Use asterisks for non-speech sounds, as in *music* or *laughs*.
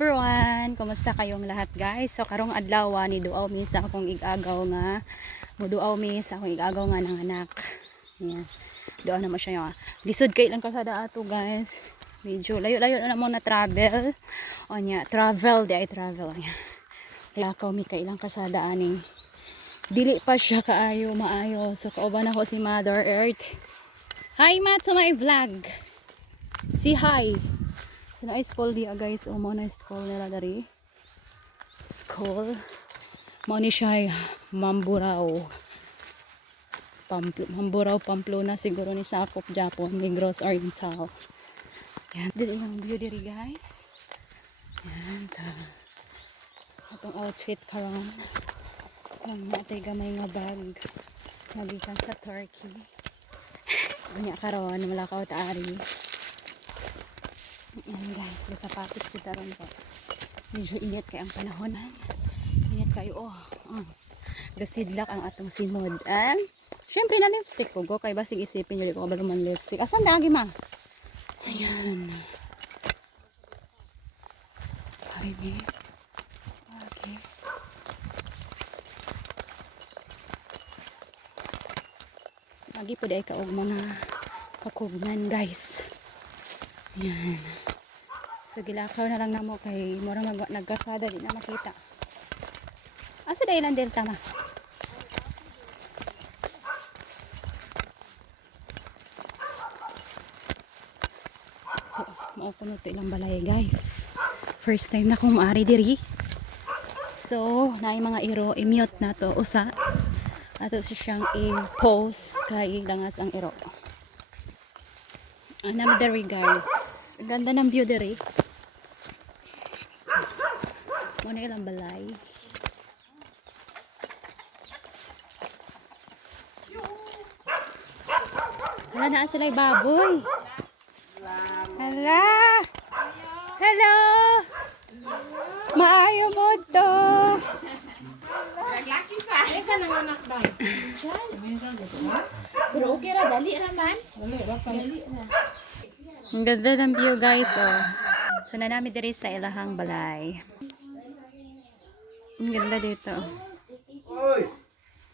everyone! Kumusta kayong lahat guys? So karong adlaw ni duaw mi sa akong igagaw nga muduaw mi sa akong igagaw nga ng anak. Yan. Duaw na mo siya yung lisod kay lang kasada ato guys. Medyo layo-layo na mo na travel. O nya, travel di ay travel nya. Lakaw mi kay ilang kasada aning dili pa siya kaayo maayo. So kauban ako si Mother Earth. Hi ma to my vlog. Si hi. Ay school dia guys? O mo na school nila dari. School. Mo ni siya Mamburao. Pampl Mamburao, Pamplona siguro ni sa Akop, Japon, Negros, Oriental. Yan, dili lang view diri guys. Yan, sa atong outfit karon. Ang natay gamay nga bag. Magikan sa Turkey. *laughs* Unya karon wala ka taari. Yan guys, may sapatos kita ron po. Medyo init kay ang panahon. Init kayo, oh. oh. Gasidlak ang atong simod. Ah, Siyempre na lipstick ko. Go kay basig isipin nyo ko kabalo man lipstick. Asan na agi ma? Ayan. Mi. Okay. Lagi po dahil ka og mga kakugnan guys. Yan. So gilakaw na lang namo kay mura mag nagkasada di na makita. Asa dahil ang delta ma? Mao puno to ilang balay guys. First time na kong maari diri. So, naay mga iro i-mute na to usa. Ato siya siyang i-post kay langas ang iro. Anam diri guys. Ang ganda ng view diri. Muna ilang balay. Hala na sila baboy. Hala. Hello. Maayo mo to. Ay ka nang anak ba? Pero okay ra, dali raman. Dali ra. Dali ra. Ang ganda ng view guys oh. So na namin diri sa ilahang balay. Ang ganda dito.